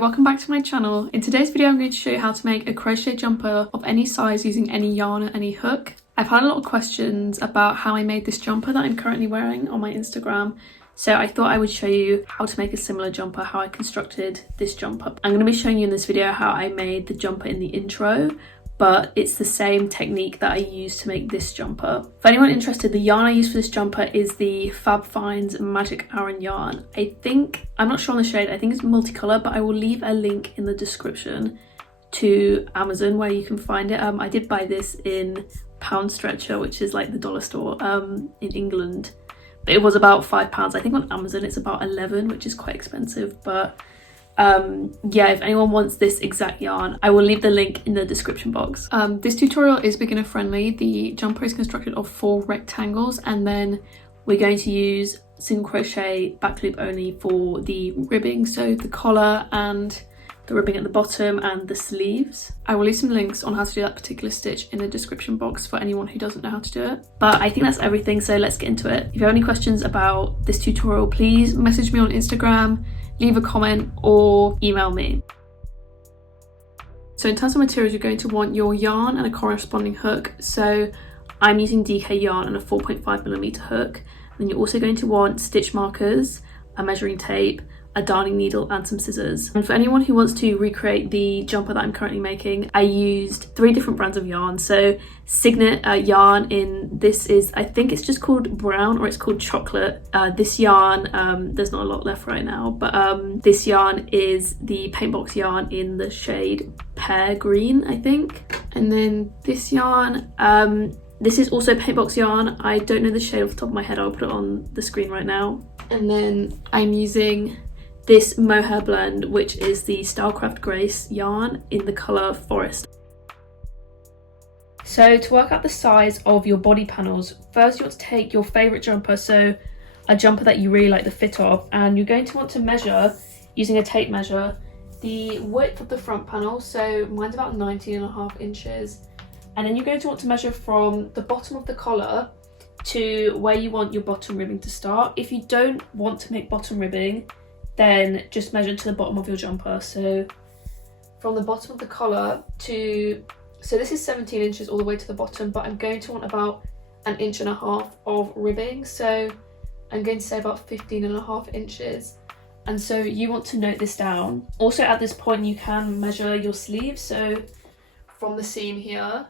welcome back to my channel. In today's video I'm going to show you how to make a crochet jumper of any size using any yarn or any hook. I've had a lot of questions about how I made this jumper that I'm currently wearing on my Instagram, so I thought I would show you how to make a similar jumper, how I constructed this jumper. I'm going to be showing you in this video how I made the jumper in the intro, but it's the same technique that I used to make this jumper. For anyone interested, the yarn I used for this jumper is the Fab Finds Magic Aran yarn. I'm not sure on the shade, I think it's multicolour, but I will leave a link in the description to Amazon where you can find it. I did buy this in Pound Stretcher, which is like the dollar store in England. But it was about £5. I think on Amazon it's about 11, which is quite expensive, but yeah, if anyone wants this exact yarn, I will leave the link in the description box. This tutorial is beginner friendly. The jumper is constructed of 4 rectangles, and then we're going to use single crochet back loop only for the ribbing, so the collar and the ribbing at the bottom and the sleeves. I will leave some links on how to do that particular stitch in the description box for anyone who doesn't know how to do it. But I think that's everything, so let's get into it. If you have any questions about this tutorial, please message me on Instagram, leave a comment or email me. So in terms of materials, you're going to want your yarn and a corresponding hook. So I'm using DK yarn and a 4.5mm hook. Then you're also going to want stitch markers, a measuring tape, a darning needle and some scissors. And for anyone who wants to recreate the jumper that I'm currently making, I used 3 different brands of yarn. So Signet yarn in this is, I think it's just called brown or it's called chocolate. This yarn, there's not a lot left right now, but this yarn is the paint box yarn in the shade pear green, I think. And then this yarn, this is also paint box yarn. I don't know the shade off the top of my head, I'll put it on the screen right now. And then I'm using this mohair blend, which is the Stylecraft Grace yarn in the colour Forest. So to work out the size of your body panels, first you want to take your favourite jumper, so a jumper that you really like the fit of, and you're going to want to measure, using a tape measure, the width of the front panel. So mine's about 19.5 inches. And then you're going to want to measure from the bottom of the collar to where you want your bottom ribbing to start. If you don't want to make bottom ribbing, then just measure to the bottom of your jumper. So from the bottom of the collar to, so this is 17 inches all the way to the bottom, but I'm going to want about 1.5 inches of ribbing. So I'm going to say about 15.5 inches. And so you want to note this down. Also at this point you can measure your sleeves. So from the seam here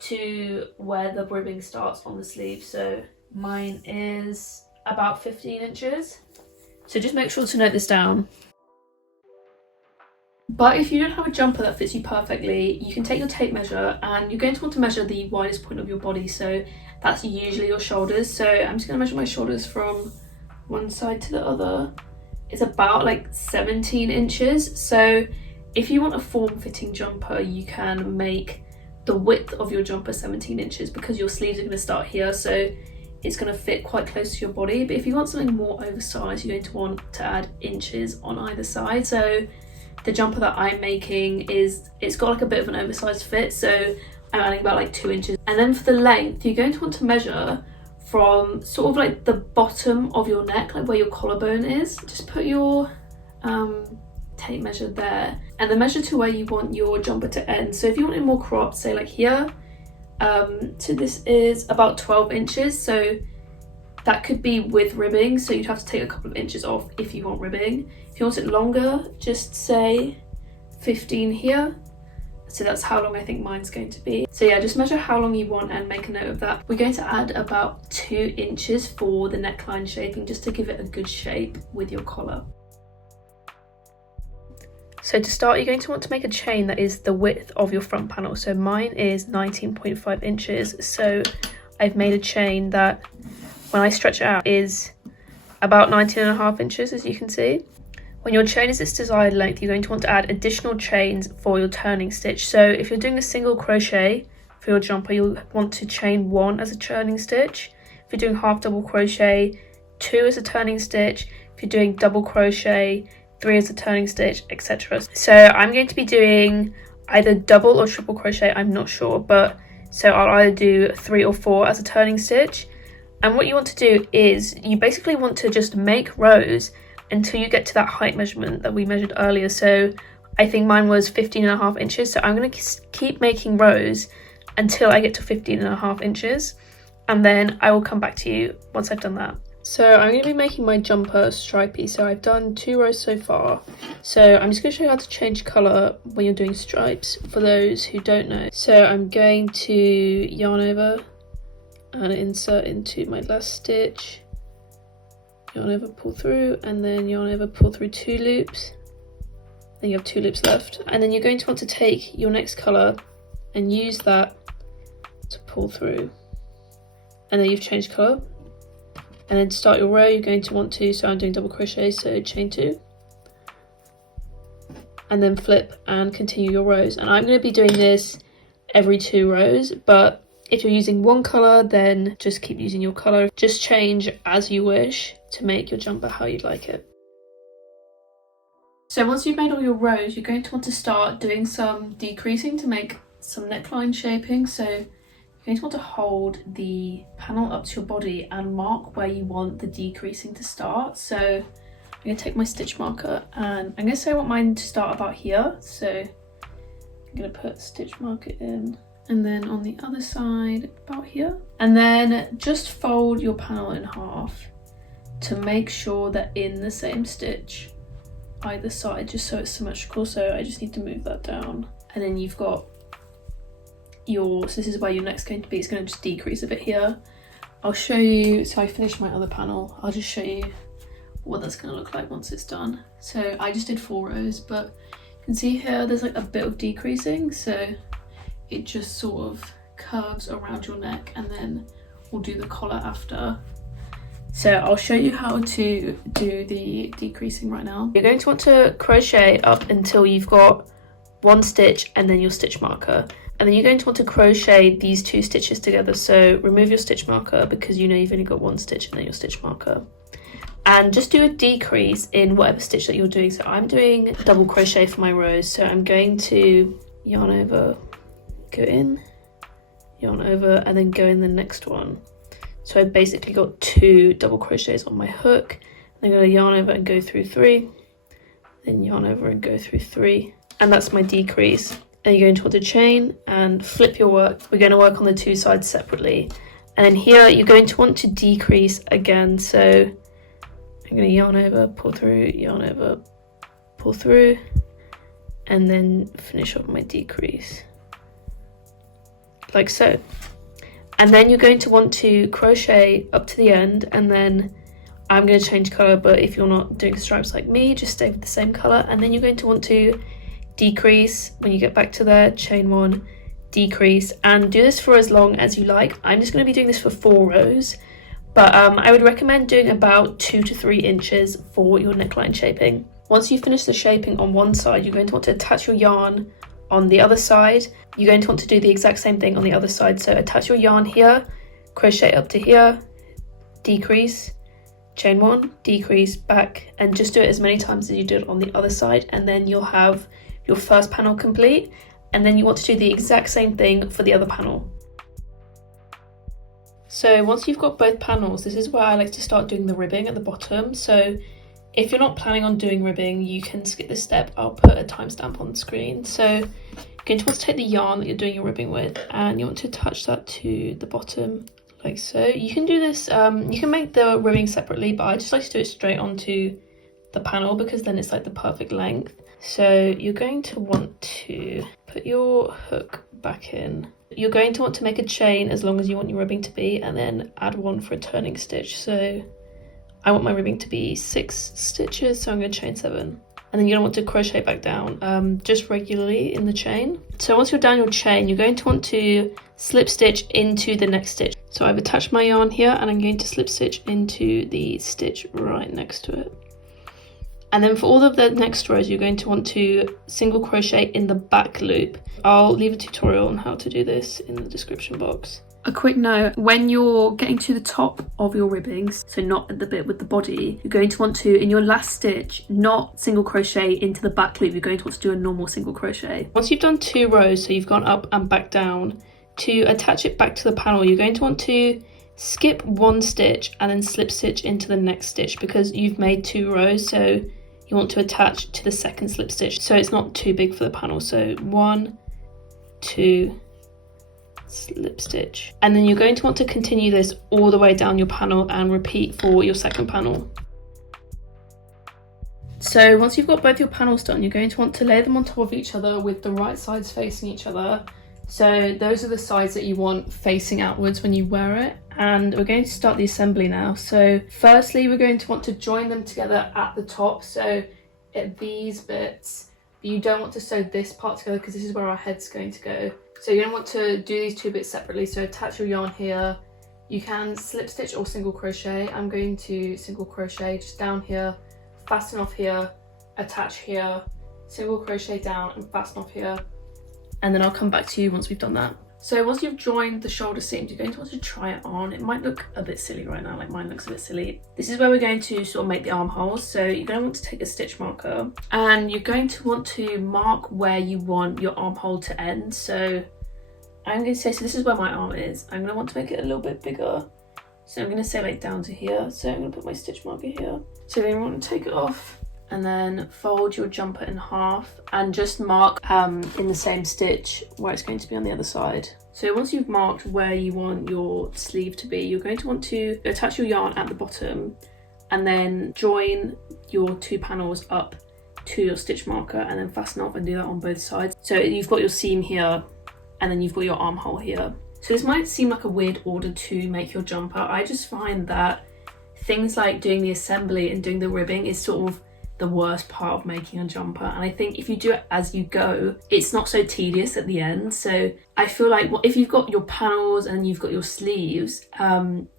to where the ribbing starts on the sleeve. So mine is about 15 inches. So just make sure to note this down. But if you don't have a jumper that fits you perfectly, you can take your tape measure and you're going to want to measure the widest point of your body. So that's usually your shoulders. So I'm just going to measure my shoulders from one side to the other. It's about like 17 inches. So if you want a form-fitting jumper, you can make the width of your jumper 17 inches because your sleeves are going to start here. So it's going to fit quite close to your body. But if you want something more oversized, you're going to want to add inches on either side. So the jumper that I'm making it's got like a bit of an oversized fit, so I'm adding about like 2 inches. And then for the length, you're going to want to measure from sort of like the bottom of your neck, like where your collarbone is. Just put your tape measure there and then measure to where you want your jumper to end. So if you want it more cropped, say like here, so this is about 12 inches, so that could be with ribbing, so you'd have to take a couple of inches off if you want ribbing. If you want it longer, just say 15 here. So that's how long I think mine's going to be. So yeah, just measure how long you want and make a note of that. We're going to add about 2 inches for the neckline shaping, just to give it a good shape with your collar. So to start, you're going to want to make a chain that is the width of your front panel. So mine is 19.5 inches. So I've made a chain that, when I stretch it out, is about 19.5 inches, as you can see. When your chain is its desired length, you're going to want to add additional chains for your turning stitch. So if you're doing a single crochet for your jumper, you'll want to chain 1 as a turning stitch. If you're doing half double crochet, 2 as a turning stitch. If you're doing double crochet, 3 as a turning stitch, etc. So I'm going to be doing either double or triple crochet, I'm not sure, but so I'll either do 3 or 4 as a turning stitch. And what you want to do is you basically want to just make rows until you get to that height measurement that we measured earlier. So I think mine was 15.5 inches. So I'm going to keep making rows until I get to 15.5 inches. And then I will come back to you once I've done that. So I'm going to be making my jumper stripy. So I've done 2 rows so far. So I'm just going to show you how to change colour when you're doing stripes for those who don't know. So I'm going to yarn over and insert into my last stitch. Yarn over, pull through, and then yarn over, pull through 2 loops. Then you have 2 loops left. And then you're going to want to take your next colour and use that to pull through. And then you've changed colour. And then to start your row, you're going to want to, so I'm doing double crochet, so chain 2. And then flip and continue your rows. And I'm going to be doing this every 2 rows, but if you're using one colour, then just keep using your colour. Just change as you wish to make your jumper how you'd like it. So once you've made all your rows, you're going to want to start doing some decreasing to make some neckline shaping. So you're going to want to hold the panel up to your body and mark where you want the decreasing to start. So I'm going to take my stitch marker and I'm going to say I want mine to start about here. So I'm going to put stitch marker in. And then on the other side, about here. And then just fold your panel in half to make sure they're in the same stitch either side, just so it's symmetrical. So I just need to move that down. And then you've got so this is where your neck's going to be. It's going to just decrease a bit here. I'll show you, so I finished my other panel. I'll just show you what that's going to look like once it's done. So I just did 4 rows, but you can see here there's like a bit of decreasing. So it just sort of curves around your neck, and then we'll do the collar after. So I'll show you how to do the decreasing right now. You're going to want to crochet up until you've got 1 stitch and then your stitch marker. And then you're going to want to crochet these 2 stitches together. So remove your stitch marker because you know you've only got 1 stitch and then your stitch marker. And just do a decrease in whatever stitch that you're doing. So I'm doing double crochet for my rows. So I'm going to yarn over, go in, yarn over, and then go in the next one. So I basically got 2 double crochets on my hook. I'm going to yarn over and go through 3, then yarn over and go through 3, and that's my decrease. And you're going to want to chain and flip your work. We're going to work on the 2 sides separately. And then here you're going to want to decrease again. So I'm going to yarn over, pull through, yarn over, pull through, and then finish off my decrease. Like so. And then you're going to want to crochet up to the end, and then I'm going to change colour, but if you're not doing stripes like me, just stay with the same colour. And then you're going to want to decrease when you get back to there, chain 1, decrease, and do this for as long as you like. I'm just going to be doing this for 4 rows, but I would recommend doing about 2 to 3 inches for your neckline shaping. Once you finish the shaping on one side, you're going to want to attach your yarn on the other side. You're going to want to do the exact same thing on the other side. So attach your yarn here, crochet up to here, decrease, chain 1, decrease, back, and just do it as many times as you did on the other side, and then you'll have your first panel complete. And then you want to do the exact same thing for the other panel. So once you've got both panels, this is where I like to start doing the ribbing at the bottom. So if you're not planning on doing ribbing, you can skip this step. I'll put a timestamp on the screen. So you're going to want to take the yarn that you're doing your ribbing with, and you want to attach that to the bottom like so. You can do this, you can make the ribbing separately, but I just like to do it straight onto the panel because then it's like the perfect length. So you're going to want to put your hook back in. You're going to want to make a chain as long as you want your ribbing to be, and then add 1 for a turning stitch. So I want my ribbing to be 6 stitches, so I'm going to chain 7. And then you're going to want to crochet back down just regularly in the chain. So once you're down your chain, you're going to want to slip stitch into the next stitch. So I've attached my yarn here, and I'm going to slip stitch into the stitch right next to it. And then for all of the next rows, you're going to want to single crochet in the back loop. I'll leave a tutorial on how to do this in the description box. A quick note, when you're getting to the top of your ribbings, so not at the bit with the body, you're going to want to, in your last stitch, not single crochet into the back loop. You're going to want to do a normal single crochet. Once you've done 2 rows, so you've gone up and back down, to attach it back to the panel, you're going to want to skip one stitch and then slip stitch into the next stitch, because you've made 2 rows, so you want to attach to the second slip stitch so it's not too big for the panel. So 1, 2, slip stitch, and then you're going to want to continue this all the way down your panel and repeat for your second panel. So once you've got both your panels done, you're going to want to lay them on top of each other with the right sides facing each other. So those are the sides that you want facing outwards when you wear it. And we're going to start the assembly now. So firstly, we're going to want to join them together at the top, so at these bits. But you don't want to sew this part together because this is where our head's going to go. So you're going to want to do these 2 bits separately. So attach your yarn here. You can slip stitch or single crochet. I'm going to single crochet just down here, fasten off here, attach here, single crochet down and fasten off here. And then I'll come back to you once we've done that. So once you've joined the shoulder seams, you're going to want to try it on. It might look a bit silly right now, like mine looks a bit silly. This is where we're going to sort of make the armholes. So you're going to want to take a stitch marker and you're going to want to mark where you want your armhole to end. So I'm going to say, so this is where my arm is. I'm going to want to make it a little bit bigger. So I'm going to say like down to here. So I'm going to put my stitch marker here. So then you want to take it off and then fold your jumper in half and just mark in the same stitch where it's going to be on the other side. So once you've marked where you want your sleeve to be, you're going to want to attach your yarn at the bottom and then join your 2 panels up to your stitch marker and then fasten off, and do that on both sides. So you've got your seam here and then you've got your armhole here. So this might seem like a weird order to make your jumper. I just find that things like doing the assembly and doing the ribbing is sort of the worst part of making a jumper, and I think if you do it as you go, it's not so tedious at the end. So I feel like if you've got your panels and you've got your sleeves,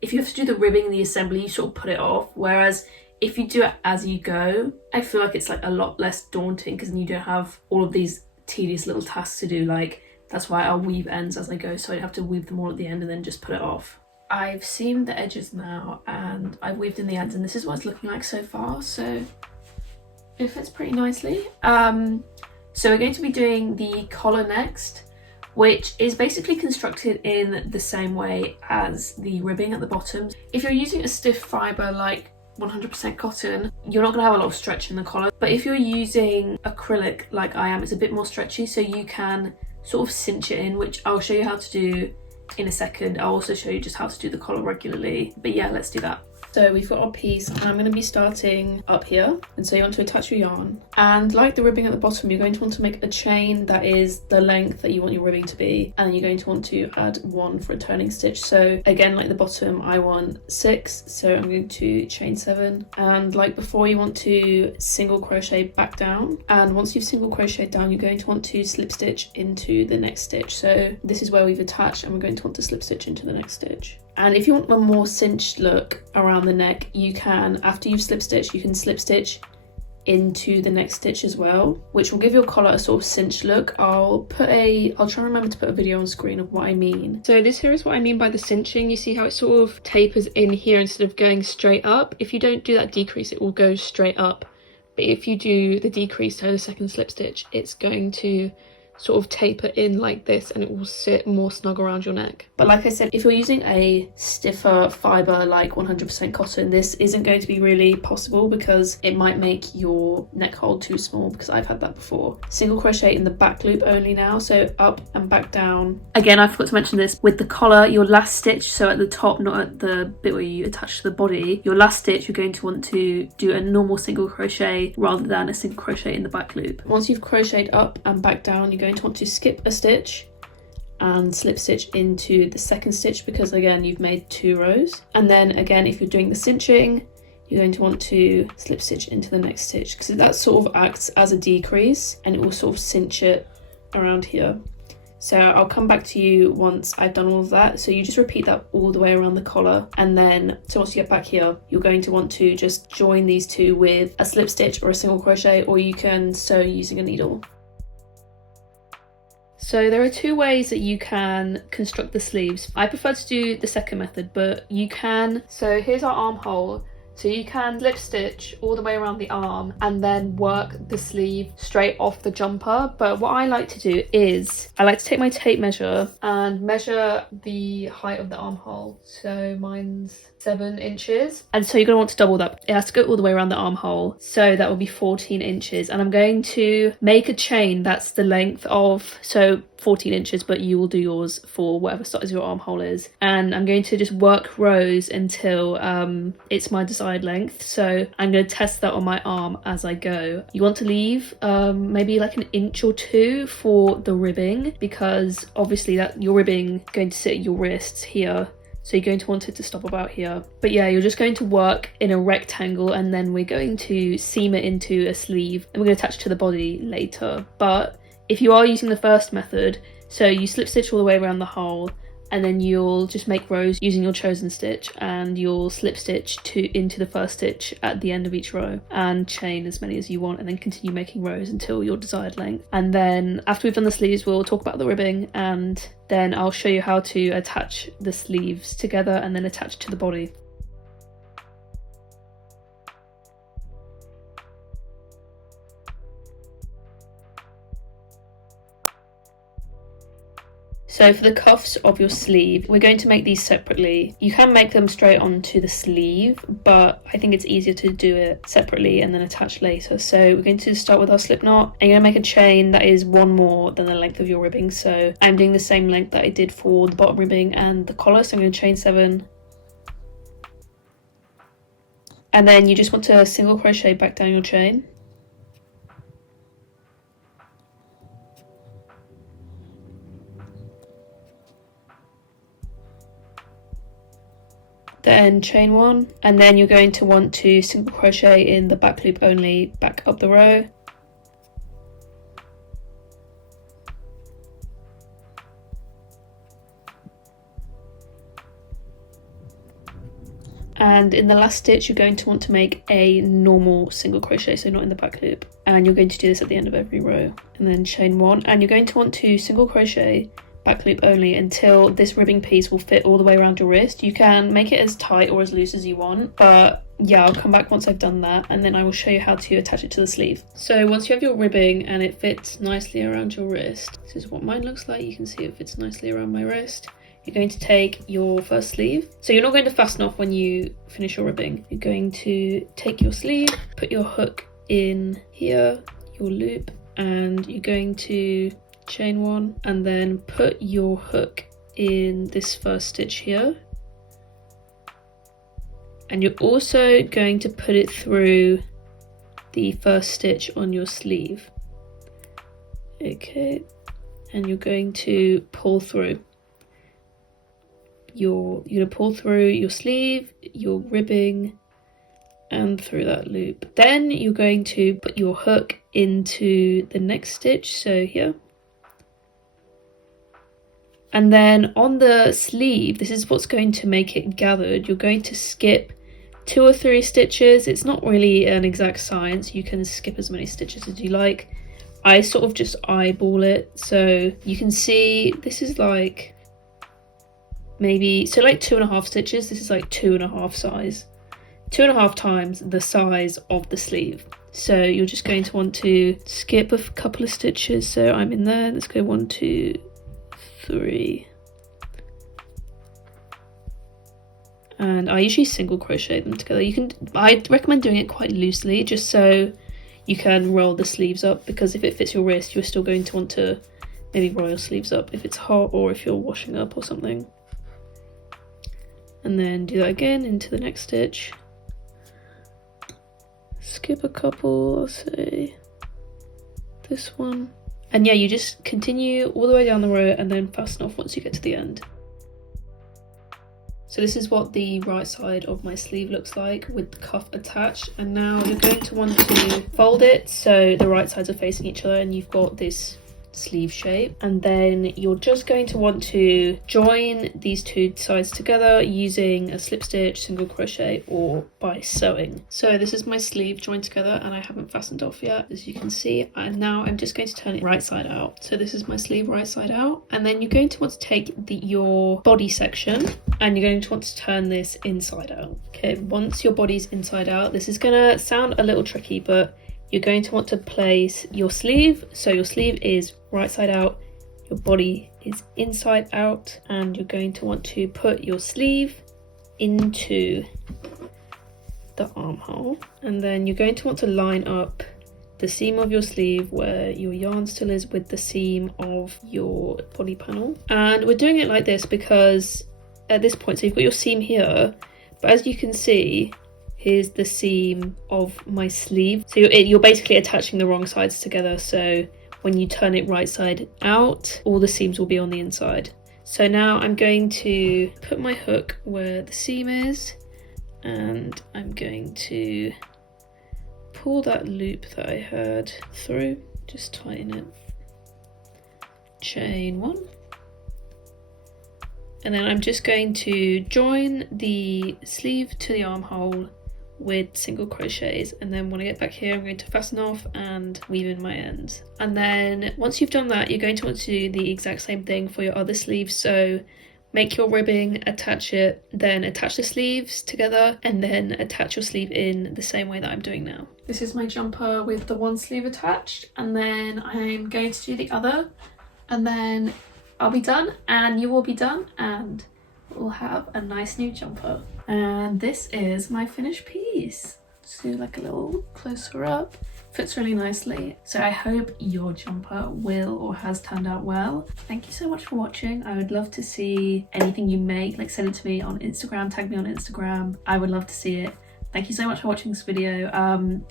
if you have to do the ribbing and the assembly, you sort of put it off, whereas if you do it as you go, I feel like it's like a lot less daunting, because then you don't have all of these tedious little tasks to do. Like, that's why I'll weave ends as I go, so I don't have to weave them all at the end and then just put it off. I've seamed the edges now and I've weaved in the ends, and this is what it's looking like so far. So it fits pretty nicely. So we're going to be doing the collar next, which is basically constructed in the same way as the ribbing at the bottom. If you're using a stiff fibre like 100% cotton, you're not going to have a lot of stretch in the collar, but if you're using acrylic like I am, it's a bit more stretchy, so you can sort of cinch it in, which I'll show you how to do in a second. I'll also show you just how to do the collar regularly, but yeah, let's do that. So we've got our piece, and I'm going to be starting up here, and so you want to attach your yarn, and like the ribbing at the bottom, you're going to want to make a chain that is the length that you want your ribbing to be, and then you're going to want to add 1 for a turning stitch. So again, like the bottom, I want 6, so I'm going to chain 7, and like before, you want to single crochet back down, and once you've single crocheted down, you're going to want to slip stitch into the next stitch. So this is where we've attached, and we're going to want to slip stitch into the next stitch. And if you want a more cinched look around the neck, you can, after you've slip stitched, you can slip stitch into the next stitch as well, which will give your collar a sort of cinched look. I'll try and remember to put a video on screen of what I mean. So this here is what I mean by the cinching. You see how it sort of tapers in here instead of going straight up. If you don't do that decrease, it will go straight up. But if you do the decrease, so the second slip stitch, it's going to sort of taper in like this, and it will sit more snug around your neck. But like I said, if you're using a stiffer fibre like 100% cotton, this isn't going to be really possible because it might make your neck hole too small, because I've had that before. Single crochet in the back loop only now, so up and back down. Again, I forgot to mention this, with the collar, your last stitch, so at the top, not at the bit where you attach to the body, your last stitch, you're going to want to do a normal single crochet rather than a single crochet in the back loop. Once you've crocheted up and back down, you're going to want to skip a stitch and slip stitch into the second stitch, because again, you've made 2 rows. And then again, if you're doing the cinching, you're going to want to slip stitch into the next stitch, because that sort of acts as a decrease and it will sort of cinch it around here. So I'll come back to you once I've done all of that. So you just repeat that all the way around the collar, and then so once you get back here, you're going to want to just join these 2 with a slip stitch or a single crochet, or you can sew using a needle. So there are 2 ways that you can construct the sleeves. I prefer to do the second method, but you can. So here's our armhole. So you can slip stitch all the way around the arm and then work the sleeve straight off the jumper. But what I like to do is I like to take my tape measure and measure the height of the armhole. So mine's 7 inches. And so you're going to want to double that. It has to go all the way around the armhole. So that will be 14 inches. And I'm going to make a chain that's the length of, so 14 inches, but you will do yours for whatever size your armhole is. And I'm going to just work rows until it's my desired length. So I'm going to test that on my arm as I go. You want to leave maybe like an inch or 2 for the ribbing, because obviously that your ribbing going to sit at your wrists here. So you're going to want it to stop about here. But yeah, you're just going to work in a rectangle, and then we're going to seam it into a sleeve, and we're going to attach it to the body later. But if you are using the first method, so you slip stitch all the way around the hole, and then you'll just make rows using your chosen stitch, and you'll slip stitch into the first stitch at the end of each row and chain as many as you want, and then continue making rows until your desired length. And then after we've done the sleeves, we'll talk about the ribbing, and then I'll show you how to attach the sleeves together and then attach to the body. So for the cuffs of your sleeve, we're going to make these separately. You can make them straight onto the sleeve, but I think it's easier to do it separately and then attach later. So we're going to start with our slip knot, and you're going to make a chain that is 1 more than the length of your ribbing. So I'm doing the same length that I did for the bottom ribbing and the collar, so I'm going to chain 7. And then you just want to single crochet back down your chain. Then chain 1, and then you're going to want to single crochet in the back loop only back up the row. And in the last stitch, you're going to want to make a normal single crochet, so not in the back loop. And you're going to do this at the end of every row. And then chain 1, and you're going to want to single crochet back loop only until this ribbing piece will fit all the way around your wrist. You can make it as tight or as loose as you want, but yeah, I'll come back once I've done that, and then I will show you how to attach it to the sleeve. So once you have your ribbing and it fits nicely around your wrist, this is what mine looks like. You can see it fits nicely around my wrist. You're going to take your first sleeve. So you're not going to fasten off when you finish your ribbing. You're going to take your sleeve, put your hook in here, your loop, and you're going to chain 1 and then put your hook in this first stitch here, and you're also going to put it through the first stitch on your sleeve. Okay, and you're going to pull through you're going to pull through your sleeve, your ribbing, and through that loop. Then you're going to put your hook into the next stitch, so here. And then on the sleeve, this is what's going to make it gathered. You're going to skip 2 or 3 stitches. It's not really an exact science. You can skip as many stitches as you like. I sort of just eyeball it. So you can see this is like maybe, so like 2.5 stitches. This is like 2.5 size. 2.5 times the size of the sleeve. So you're just going to want to skip a couple of stitches. So I'm in there. Let's go 1, 2, 3, and I usually single crochet them together. I recommend doing it quite loosely, just so you can roll the sleeves up, because if it fits your wrist, you're still going to want to maybe roll your sleeves up if it's hot or if you're washing up or something. And then do that again into the next stitch. Skip a couple, I'll say this one. And yeah, you just continue all the way down the row and then fasten off once you get to the end. So this is what the right side of my sleeve looks like with the cuff attached. And now you're going to want to fold it so the right sides are facing each other and you've got this sleeve shape, and then you're just going to want to join these two sides together using a slip stitch, single crochet, or by sewing. So this is my sleeve joined together and I haven't fastened off yet, as you can see, and now I'm just going to turn it right side out. So this is my sleeve right side out, and then you're going to want to take your body section and you're going to want to turn this inside out. Okay, once your body's inside out, this is gonna sound a little tricky, but you're going to want to place your sleeve, so your sleeve is right side out, your body is inside out, and you're going to want to put your sleeve into the armhole, and then you're going to want to line up the seam of your sleeve where your yarn still is with the seam of your body panel. And we're doing it like this because at this point, so you've got your seam here, but as you can see, here's the seam of my sleeve. So you're basically attaching the wrong sides together. So when you turn it right side out, all the seams will be on the inside. So now I'm going to put my hook where the seam is, and I'm going to pull that loop that I had through, just tighten it, chain one. And then I'm just going to join the sleeve to the armhole with single crochets, and then when I get back here I'm going to fasten off and weave in my ends. And then once you've done that, you're going to want to do the exact same thing for your other sleeve. So make your ribbing, attach it, then attach the sleeves together, and then attach your sleeve in the same way that I'm doing now. This is my jumper with the one sleeve attached, and then I'm going to do the other, and then I'll be done and you will be done and we'll have a nice new jumper. And this is my finished piece. Just do like a little closer up. Fits really nicely. So I hope your jumper will or has turned out well. Thank you so much for watching. I would love to see anything you make, like send it to me on Instagram, tag me on Instagram. I would love to see it. Thank you so much for watching this video.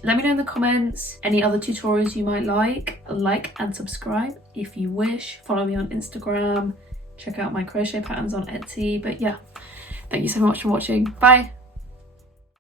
Let me know in the comments any other tutorials you might like and subscribe if you wish. Follow me on Instagram. Check out my crochet patterns on Etsy. But yeah, thank you so much for watching. Bye.